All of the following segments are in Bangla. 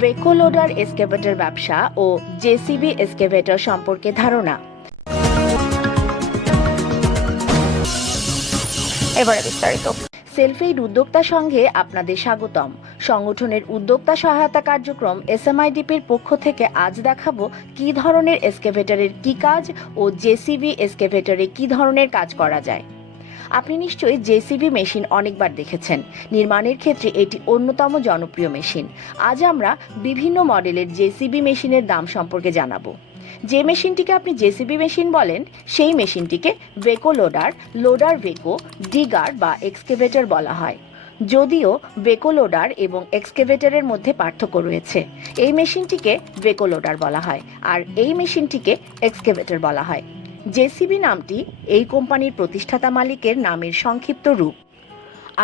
ভেকো লোডার এক্সকেভেটর ব্যবসা ও জেসিবি এক্সকেভেটর সম্পর্কে ধারণা। এবারে বিস্তারিত। সেলফএইড উদ্যোক্তা সংঘে আপনাদের স্বাগতম। সংগঠনের উদ্যোক্তা সহায়তা কার্যক্রম এসএমআইডিপির পক্ষ থেকে আজ দেখাবো কি ধরনের এক্সকেভেটরের কি কাজ ও জেসিবি এক্সকেভেটরে কি ধরনের কাজ করা যায়। আপনি নিশ্চয়ই জেসিবি মেশিন অনেকবার দেখেছেন। নির্মাণের ক্ষেত্রে এটি অন্যতম জনপ্রিয় মেশিন। আজ আমরা বিভিন্ন মডেলের জেসিবি মেশিনের দাম সম্পর্কে জানাবো। যে মেশিনটিকে আপনি জেসিবি মেশিন বলেন সেই মেশিনটিকে ভেকো লোডার, লোডার ভেকো, ডিগার বা এক্সকেভেটর বলা হয়। যদিও ভেকো লোডার এবং এক্সকেভেটরের মধ্যে পার্থক্য রয়েছে। এই মেশিনটিকে ভেকো লোডার বলা হয় আর এই মেশিনটিকে এক্সকেভেটর বলা হয়। জেসিবি নামটি এই কোম্পানির প্রতিষ্ঠাতা মালিকের নামের সংক্ষিপ্ত রূপ,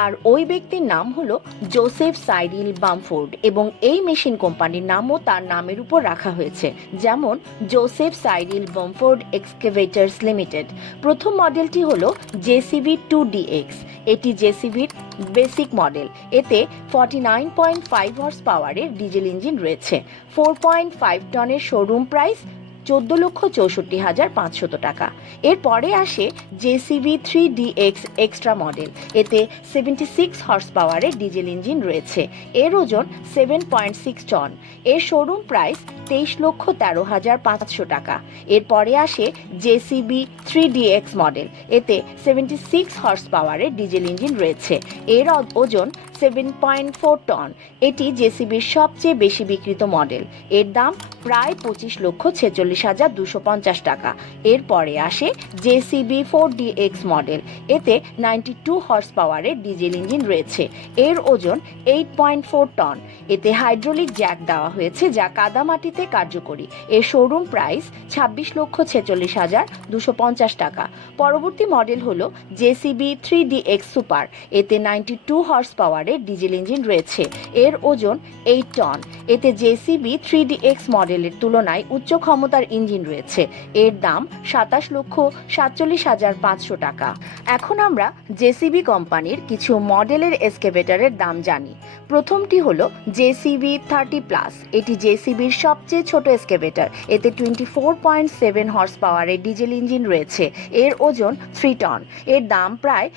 আর ওই ব্যক্তির নাম হলো জোসেফ সাইরিল বামফোর্ড এবং এই মেশিন কোম্পানির নামও তার নামের উপর রাখা হয়েছে, যেমন জোসেফ সাইরিল বামফোর্ড এক্সকেভেটরস লিমিটেড। প্রথম মডেলটি হলো জেসিবি 2DX। এটি জেসিবির বেসিক মডেল। এতে 49.5 হর্স পাওয়ারের ডিজেল ইঞ্জিন রয়েছে। 4.5 টনের শোরুম প্রাইস 14,64,500 টাকা। এরপরে আসে জেসিবি 3DX এক্সট্রা মডেল। এতে 76 হর্স পাওয়ারের ডিজেল ইঞ্জিন রয়েছে। এর ওজন 7.6 টন। এর শোরুম প্রাইস 23,13,500 টাকা। এরপরে আসে জেসিবি 3DX মডেল। এতে 76 হর্স পাওয়ারের ডিজেল ইঞ্জিন রয়েছে। এর ওজন 7.4 টন। এটি জেসিবির সবচেয়ে বেশি বিক্রিত মডেল। এর দাম প্রায় 25,46,250 টাকা। এরপরে আসে জেসিবি 4DX মডেল। এতে 92 হর্স পাওয়ারের ডিজেল ইঞ্জিন রয়েছে। এর ওজন 8.4 টন। এতে হাইড্রোলিক জ্যাক দেওয়া হয়েছে যা কাদামাটিতে কার্যকরী। এর শোরুম প্রাইস 26,46,250 টাকা। পরবর্তী মডেল হলো জেসিবি 3DX সুপার। এতে 92 হর্স পাওয়ারের ডিজেল ইঞ্জিন রয়েছে। এর ওজন 8 টন। এতে জেসিবি 3DX মডেলের তুলনায় উচ্চ ক্ষমতার ইঞ্জিন রয়েছে। এর দাম 27,47,500 টাকা। এখন আমরা জেসিবি কোম্পানির কিছু মডেলের এক্সকেভেটরের দাম জানি। প্রথমটি হলো জেসিবি 30+। এটি জেসিবির সবচেয়ে ছোট এক্সকেভেটর। এতে 24.7 হর্স পাওয়ারের ডিজেল ইঞ্জিন রয়েছে। এর ওজন 3 টন। এর দাম প্রায়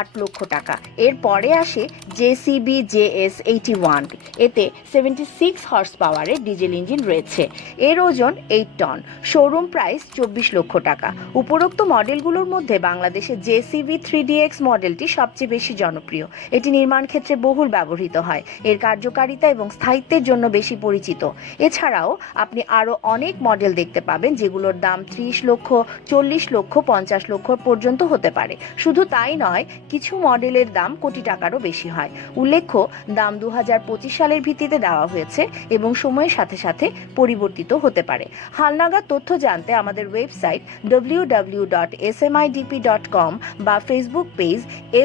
8 লক্ষ টাকা। এরপরে আসে জেসিবি JS 81। এতে 76 হর্স পাওয়ারের ডিজেল ইঞ্জিন রয়েছে। এর ওজন 8 টন। শোরুম প্রাইস 24 লক্ষ টাকা। উপরোক্ত মডেলগুলোর মধ্যে বাংলাদেশে জেসিবি 3DX মডেলটি সবচেয়ে বেশি জনপ্রিয়। এটি নির্মাণ ক্ষেত্রে বহুল ব্যবহৃত হয়। এর কার্যকারিতা এবং স্থায়িত্বের জন্য বেশি পরিচিত। এছাড়াও আপনি আরও অনেক মডেল দেখতে পাবেন যেগুলোর দাম 30 লক্ষ, 40 লক্ষ, 50 লক্ষ পর্যন্ত হতে পারে। শুধু তাই নয়, কিছু মডেলের দাম কোটি টাকারও বেশি হয়। উল্লেখ্য, দাম 2025 সালের ভিত্তিতে দেওয়া হয়েছে এবং সময়ের সাথে সাথে পরিবর্তিত হতে পারে। হালনাগাদ তথ্য জানতে আমাদের ওয়েবসাইট www.smidp.com বা ফেসবুক পেজ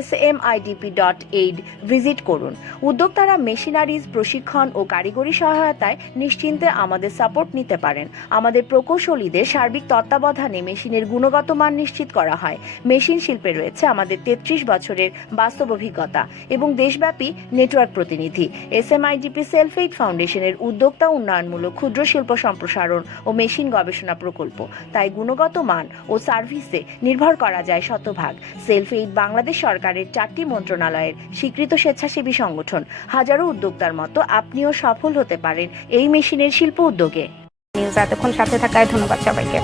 smidp.aid ভিজিট করুন। উদ্যোক্তারা মেশিনারিজ, প্রশিক্ষণ ও কারিগরি সহায়তায় নিশ্চিন্তে আমাদের সাপোর্ট নিতে পারেন। আমাদের প্রকৌশলীদের সার্বিক তত্ত্বাবধানে মেশিনের গুণগত মান নিশ্চিত করা হয়। মেশিন শিল্পে রয়েছে আমাদের 33 বছরের বাস্তব অভিজ্ঞতা এবং দেশব্যাপী নেটওয়ার্ক প্রতিনিধি। এসএমআইডিপি সেলফএইড ফাউন্ডেশনের উদ্যোক্তা উন্নয়নমূলক ক্ষুদ্র শিল্প সম্প্রসারণ ও মেশিন গবেষণা প্রকল্প। তাই গুণগত মান ও সার্ভিসে নির্ভর করা যায় শতভাগ। সেলফএইড বাংলাদেশ সরকারের 4টি মন্ত্রণালয়ের স্বীকৃত স্বেচ্ছাসেবী সংগঠন। হাজারো উদ্যোক্তার মতো আপনিও সফল হতে পারেন এই মেশিনের শিল্প উদ্যোগে। এতক্ষণ সাথে থাকায় ধন্যবাদ সবাইকে।